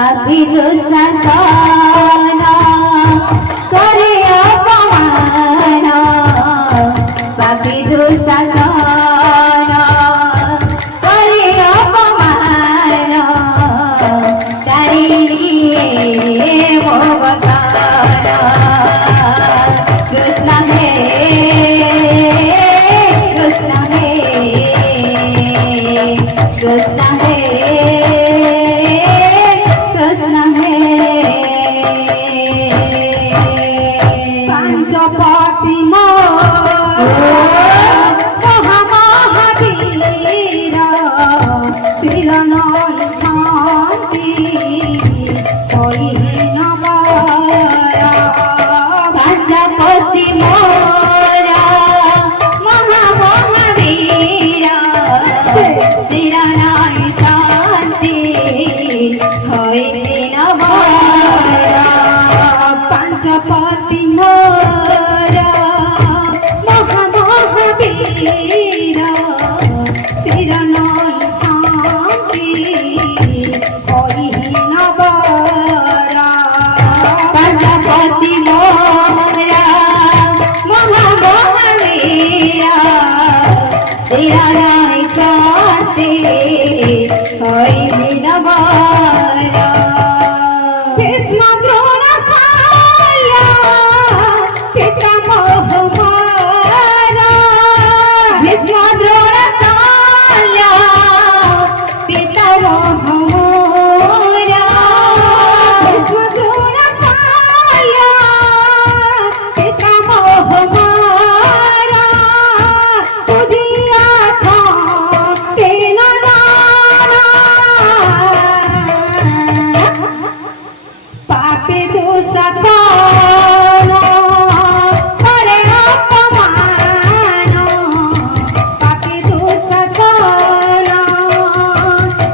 পাপী দুঃশাসন করে অপমান পাপী দুঃশাসন করে অপমান তারি নিয়ে ভবসান কৃষ্ণ হে কৃষ্ণ হে কৃষ্ণ হে কৃষ্ণ হে পঞ্চপতি মহামহাবীর শিরনয় শান্তি পঞ্চপতি মোরা মহামহাবীর শিরনয় শান্তি হইবে নবারা পঞ্চপতি মোরা মহামহাবীর শিরনয় শান্তি হরিণবরা পঞ্চপতি মোরা মহামহাবীর শিরনয় শান্তি হইবে নবারা কৃষ্ণ দ্রোণ সায়া পিতামহ মারা ভীষ্ম দ্রোণ শাল্য পিতামহ মোরা কৃষ্ণ দ্রোণ সায়া পিতামহ মারা বুঝিয়াছ কেন জানা পাপে দুঃশাসন করে অপমান পাপে দুঃশাসন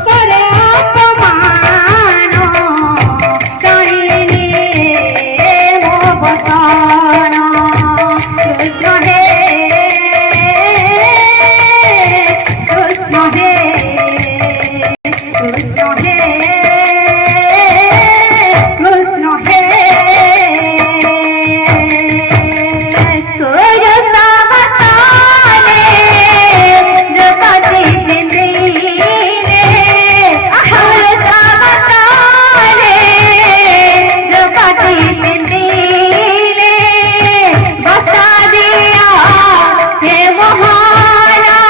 করে অপমান কাহিনী ভবসান কৃষ্ণ হে কৃষ্ণ হে কৃষ্ণ হে কৃষ্ণ হে তোর সমস্তানে দ্রৌপদী সিন্দিরে তোর সমস্তানে দ্রৌপদী সিন্দিরে বসা দিয়া হে মহারা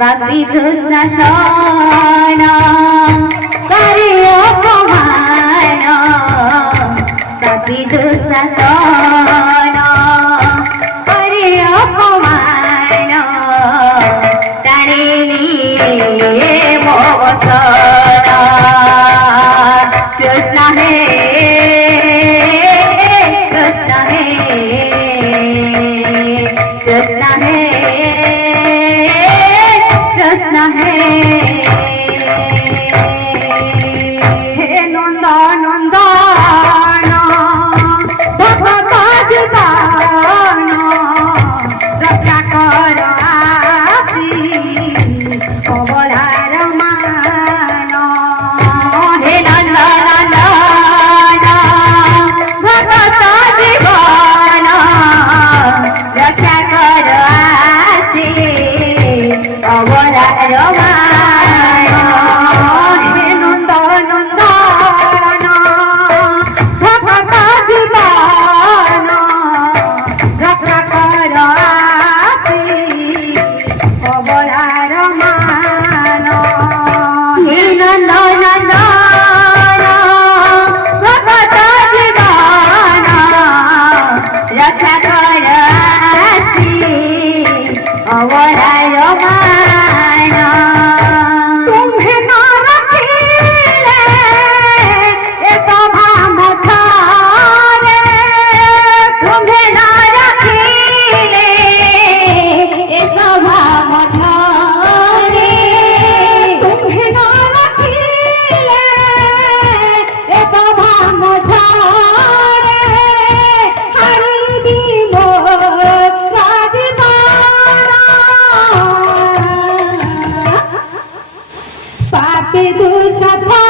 পাপী দুঃশাসন করে অপমান পাপী দুঃশাসন করে অপমান তারে নিয়ে ভবসান কৃষ্ণ হে কৃষ্ণ হে কৃষ্ণ হে কৃষ্ণ হে হে নন্দনন্দন ভগত জীবন রক্ষা কর আসি অবলার মান হে নন্দনন্দন ভগত জীবন রক্ষা কর আসি অবলার মান হে নন্দনন্দন ভগত জীবন রক্ষা কর আসি অবলার মান হে নন্দনন্দন ভগত জীবন রক্ষা কর আসি অবলার মান तुम्हे न रखिले ए सभा मथारे तुम्हे ना रखिले ए सभा मथारे तुम्हे न रखिले ससा